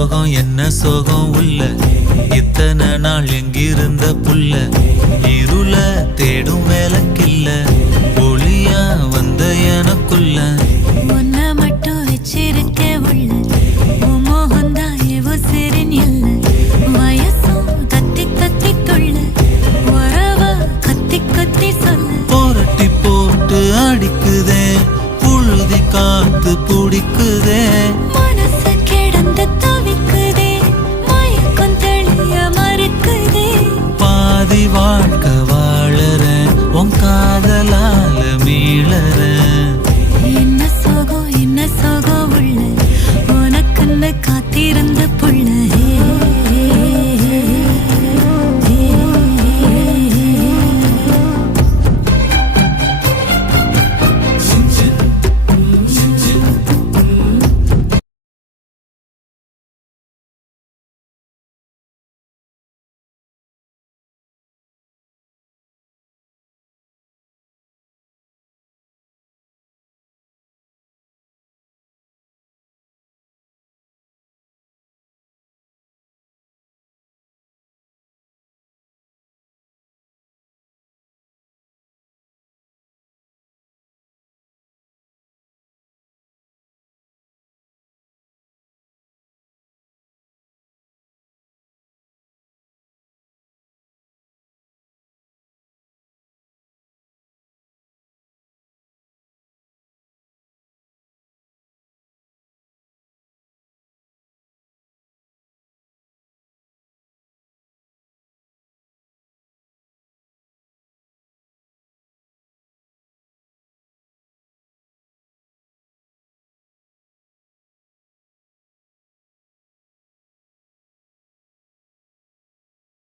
சோகம் என்ன சோகம் உள்ள இத்தனை நாள் எங்கிருந்த புல்ல இருள தேடும் வேலைக்கில்ல ஒளியா வந்த எனக்குள்ள உன்னை மட்டும் வச்சிருக்க உள்ள உன் மோகந்தான் எவோ சிறின் இல்ல வயசும் கத்தி கத்தி கொள்ள உறவ கத்தி கத்தி சொல்ல போரட்டி போட்டு அடிக்குதே புழுதி காத்து பிடிக்குதே